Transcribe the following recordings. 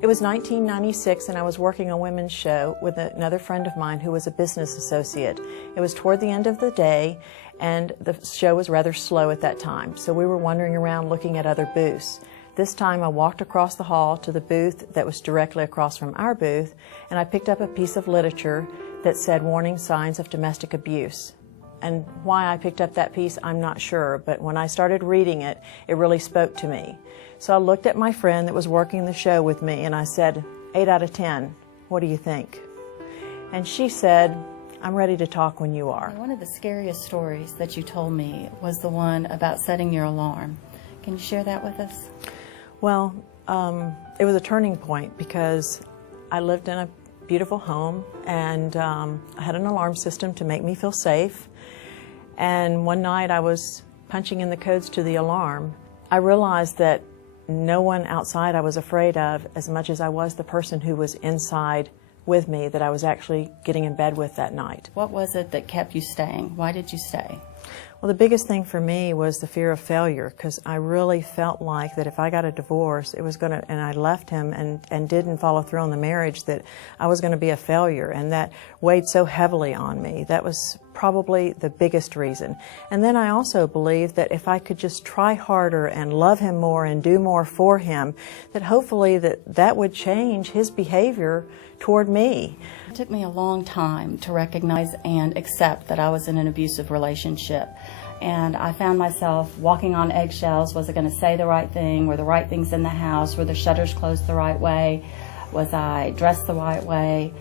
It was 1996 and I was working a women's show with another friend of mine who was a business associate. It was toward the end of the day and the show was rather slow at that time, so we were wandering around looking at other booths. This time I walked across the hall to the booth that was directly across from our booth, and I picked up a piece of literature that said warning signs of domestic abuse. And why I picked up that piece, I'm not sure, but when I started reading it, it really spoke to me. So I looked at my friend that was working the show with me and I said, 8 out of 10, what do you think? And she said, I'm ready to talk when you are. One of the scariest stories that you told me was the one about setting your alarm. Can you share that with us? Well, it was a turning point because I lived in a beautiful home and I had an alarm system to make me feel safe. And one night I was punching in the codes to the alarm. I realized that no one outside I was afraid of as much as I was the person who was inside with me that I was actually getting in bed with that night. What was it that kept you staying? Why did you stay? Well, the biggest thing for me was the fear of failure, because I really felt like that if I got a divorce, it was going to, and I left him and didn't follow through on the marriage, that I was going to be a failure, and that weighed so heavily on me. That was probably the biggest reason. And then I also believed that if I could just try harder and love him more and do more for him, that hopefully that would change his behavior toward me. It took me a long time to recognize and accept that I was in an abusive relationship. And I found myself walking on eggshells. Was I going to say the right thing? Were the right things in the house? Were the shutters closed the right way? Was I dressed the right way?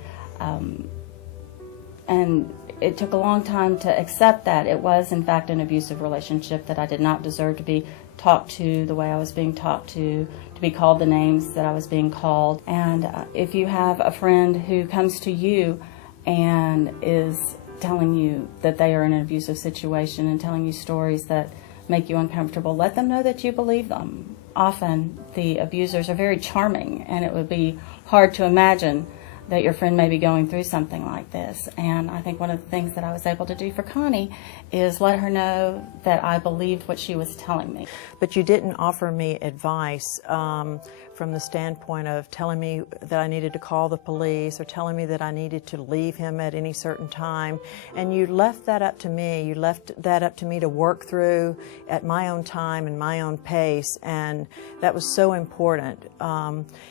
And it took a long time to accept that it was in fact an abusive relationship, that I did not deserve to be talked to the way I was being talked to be called the names that I was being called. And if you have a friend who comes to you and is telling you that they are in an abusive situation and telling you stories that make you uncomfortable, let them know that you believe them. Often the abusers are very charming, and it would be hard to imagine that your friend may be going through something like this. And I think one of the things that I was able to do for Connie is let her know that I believed what she was telling me. But you didn't offer me advice from the standpoint of telling me that I needed to call the police or telling me that I needed to leave him at any certain time. And you left that up to me. You left that up to me to work through at my own time and my own pace, and that was so important.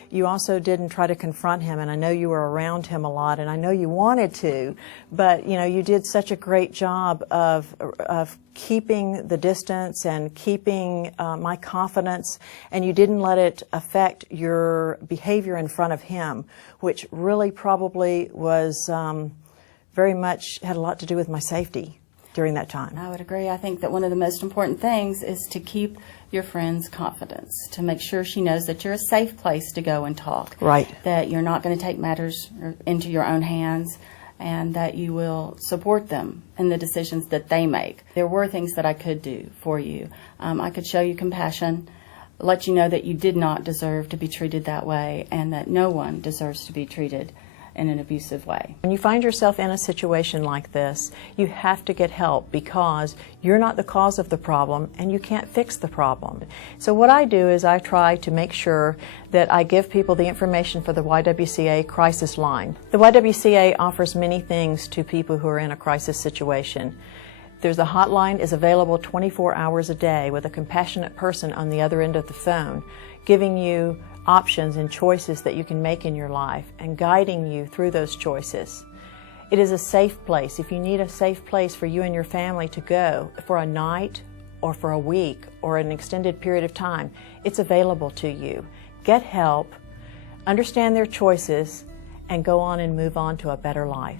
You also didn't try to confront him, and I know you were around him a lot, and I know you wanted to, but you know, you did such a great job of keeping the distance and keeping my confidence, and you didn't let it affect your behavior in front of him, which really probably was very much had a lot to do with my safety during that time. I would agree. I think that one of the most important things is to keep your friend's confidence, to make sure she knows that you're a safe place to go and talk. Right. That you're not going to take matters into your own hands, and that you will support them in the decisions that they make. There were things that I could do for you. I could show you compassion, let you know that you did not deserve to be treated that way, and that no one deserves to be treated in an abusive way. When you find yourself in a situation like this, you have to get help, because you're not the cause of the problem and you can't fix the problem. So what I do is I try to make sure that I give people the information for the YWCA crisis line. The YWCA offers many things to people who are in a crisis situation. There's a hotline is available 24 hours a day with a compassionate person on the other end of the phone, giving you options and choices that you can make in your life and guiding you through those choices. It is a safe place. If you need a safe place for you and your family to go for a night or for a week or an extended period of time, it's available to you. Get help, understand their choices, and go on and move on to a better life.